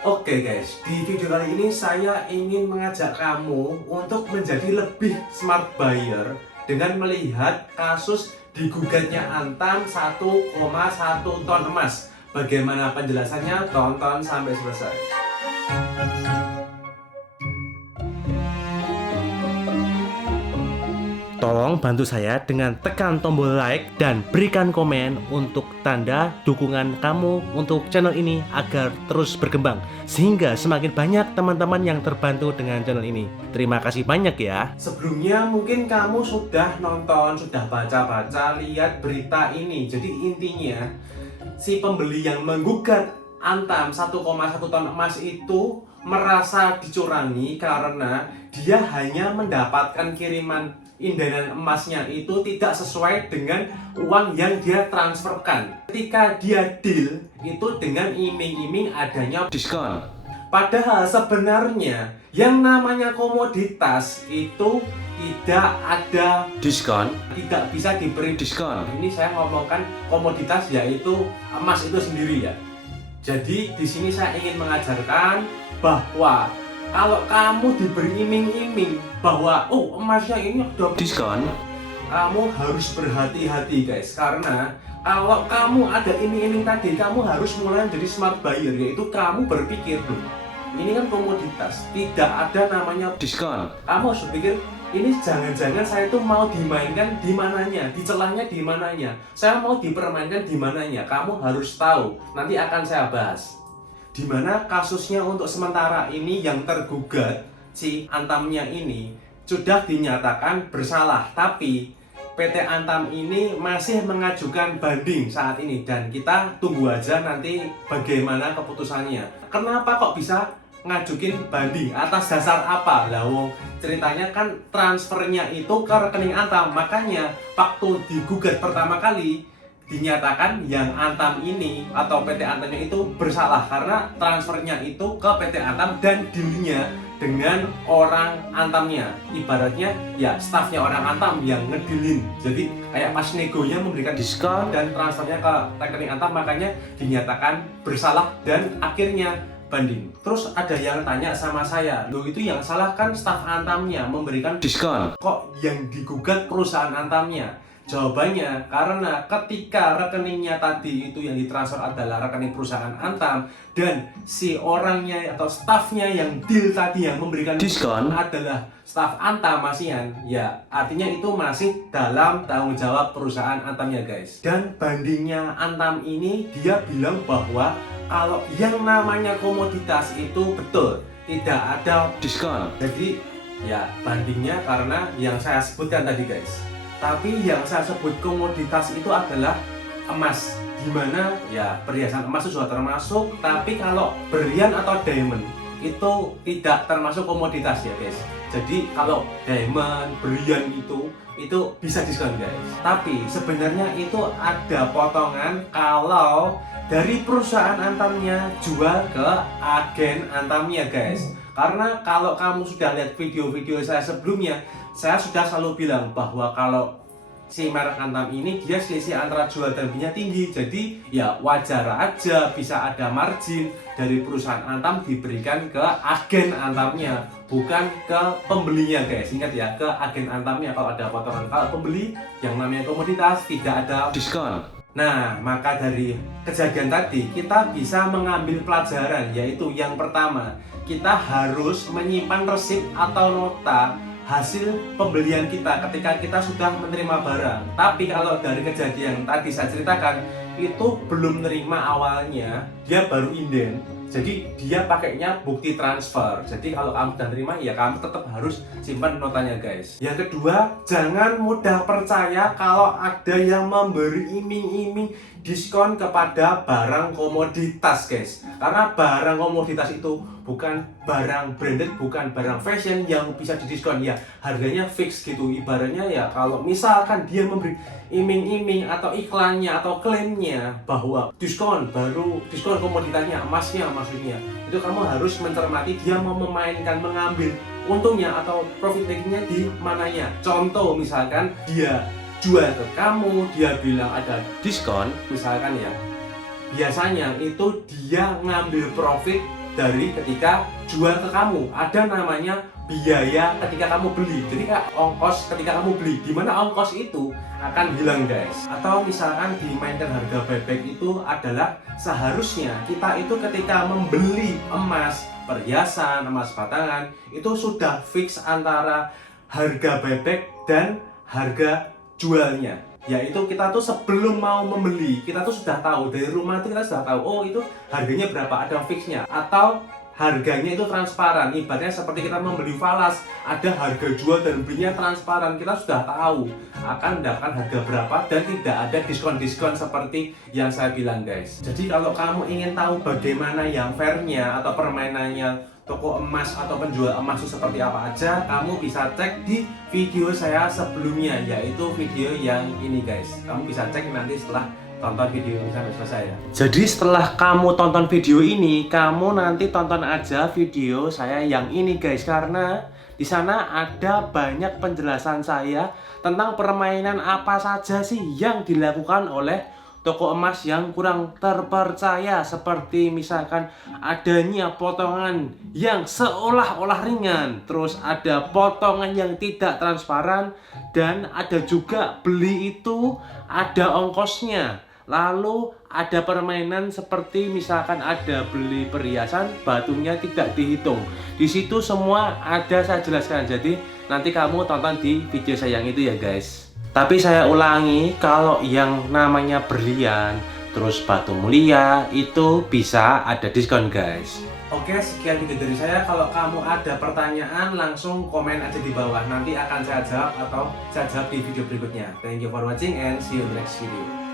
Oke guys, di video kali ini saya ingin mengajak kamu untuk menjadi lebih smart buyer dengan melihat kasus digugatnya Antam 1,1 ton emas. Bagaimana penjelasannya? Tonton sampai selesai. Tolong bantu saya dengan tekan tombol like dan berikan komen untuk tanda dukungan kamu untuk channel ini agar terus berkembang sehingga semakin banyak teman-teman yang terbantu dengan channel ini. Terima kasih banyak ya. Sebelumnya mungkin kamu sudah nonton, sudah baca-baca, lihat berita ini. Jadi intinya si pembeli yang menggugat Antam 1,1 ton emas itu merasa dicurangi karena dia hanya mendapatkan kiriman indenan emasnya itu tidak sesuai dengan uang yang dia transferkan. Ketika dia deal itu dengan iming-iming adanya diskon. Padahal sebenarnya yang namanya komoditas itu tidak ada diskon, tidak bisa diberi diskon. Ini saya ngomongkan komoditas yaitu emas itu sendiri ya. Jadi di sini saya ingin mengajarkan bahwa kalau kamu diberi iming-iming bahwa emasnya ini ada diskon, kamu harus berhati-hati guys, karena kalau kamu ada iming-iming tadi, kamu harus mulai menjadi smart buyer, yaitu kamu berpikir ini kan komoditas, tidak ada namanya diskon. Kamu harus berpikir ini jangan-jangan saya itu mau dimainkan di mananya, di celahnya di mananya, saya mau dipermainkan di mananya. Kamu harus tahu, nanti akan saya bahas di mana kasusnya untuk sementara ini yang tergugat si Antamnya ini sudah dinyatakan bersalah, tapi PT Antam ini masih mengajukan banding saat ini dan kita tunggu aja nanti bagaimana keputusannya. Kenapa kok bisa ngajukin banding? Atas dasar apa? Lawong ceritanya kan transfernya itu ke rekening Antam, makanya waktu digugat pertama kali dinyatakan yang Antam ini atau PT Antamnya itu bersalah karena transfernya itu ke PT Antam dan dealnya dengan orang Antamnya, ibaratnya ya stafnya orang Antam yang ngedilin. Jadi kayak pas negonya memberikan diskon dan transfernya ke rekening Antam, makanya dinyatakan bersalah dan akhirnya banding. Terus ada yang tanya sama saya, loh itu yang salah kan staf Antamnya memberikan diskon, kok yang digugat perusahaan Antamnya? Jawabannya karena ketika rekeningnya tadi itu yang ditransfer adalah rekening perusahaan Antam dan si orangnya atau stafnya yang deal tadi yang memberikan diskon adalah staf Antam masihan, ya artinya itu masih dalam tanggung jawab perusahaan Antamnya guys. Dan bandingnya Antam ini dia bilang bahwa kalau yang namanya komoditas itu betul tidak ada diskon. Jadi ya bandingnya karena yang saya sebutkan tadi guys. Tapi yang saya sebut komoditas itu adalah emas, dimana ya perhiasan emas itu sudah termasuk, tapi kalau berlian atau diamond itu tidak termasuk komoditas ya guys. Jadi kalau diamond, berlian itu bisa diskon guys. Tapi sebenarnya itu ada potongan kalau dari perusahaan Antamnya jual ke agen Antamnya guys. Karena kalau kamu sudah lihat video-video saya sebelumnya, saya sudah selalu bilang bahwa kalau si merek Antam ini dia selisih antara jual dan belinya tinggi. Jadi ya wajar aja bisa ada margin dari perusahaan Antam diberikan ke agen Antamnya, bukan ke pembelinya guys. Ingat ya, ke agen Antamnya kalau ada potongan. Kalau pembeli yang namanya komoditas tidak ada diskon. Nah, maka dari kejadian tadi kita bisa mengambil pelajaran, yaitu yang pertama, kita harus menyimpan resip atau nota hasil pembelian kita ketika kita sudah menerima barang. Tapi kalau dari kejadian tadi saya ceritakan, itu belum menerima awalnya, dia baru inden, jadi dia pakainya bukti transfer. Jadi kalau kamu sudah terima, ya kamu tetap harus simpan notanya guys. Yang kedua, jangan mudah percaya kalau ada yang memberi iming-iming diskon kepada barang komoditas guys. Karena barang komoditas itu bukan barang branded, bukan barang fashion yang bisa didiskon. Ya harganya fix gitu. Ibaratnya ya kalau misalkan dia memberi iming-iming atau iklannya atau klaimnya bahwa diskon baru, diskon komoditasnya, emasnya maksudnya, itu kamu harus mencermati dia mau memainkan, mengambil untungnya atau profit takingnya di mananya. Contoh misalkan dia jual ke kamu, dia bilang ada diskon misalkan ya, biasanya itu dia ngambil profit dari ketika jual ke kamu. Ada namanya biaya ketika kamu beli. Jadi ongkos ketika kamu beli, dimana ongkos itu akan hilang guys. Atau misalkan dimainkan harga bebek itu adalah seharusnya kita itu ketika membeli emas perhiasan, emas batangan itu sudah fix antara harga bebek dan harga jualnya. Yaitu kita tuh sebelum mau membeli, kita tuh sudah tahu dari rumah itu kita sudah tahu, oh itu harganya berapa, ada fixnya. Atau harganya itu transparan, ibaratnya seperti kita membeli falas, ada harga jual dan belinya transparan, kita sudah tahu akan mendapatkan harga berapa dan tidak ada diskon-diskon seperti yang saya bilang guys. Jadi kalau kamu ingin tahu bagaimana yang fairnya atau permainannya toko emas atau penjual emas itu seperti apa aja, kamu bisa cek di video saya sebelumnya, yaitu video yang ini guys. Kamu bisa cek nanti setelah tonton video ini sampai selesai ya. Jadi setelah kamu tonton video ini, kamu nanti tonton aja video saya yang ini guys, karena di sana ada banyak penjelasan saya tentang permainan apa saja sih yang dilakukan oleh toko emas yang kurang terpercaya, seperti misalkan adanya potongan yang seolah-olah ringan, terus ada potongan yang tidak transparan, dan ada juga beli itu ada ongkosnya. Lalu ada permainan seperti misalkan ada beli perhiasan, batunya tidak dihitung. Di situ semua ada saya jelaskan. Jadi nanti kamu tonton di video saya yang itu ya guys. Tapi saya ulangi, kalau yang namanya berlian terus batu mulia itu bisa ada diskon guys. Oke, sekian video dari saya. Kalau kamu ada pertanyaan langsung komen aja di bawah. Nanti akan saya jawab atau saya jawab di video berikutnya. Thank you for watching and see you in the next video.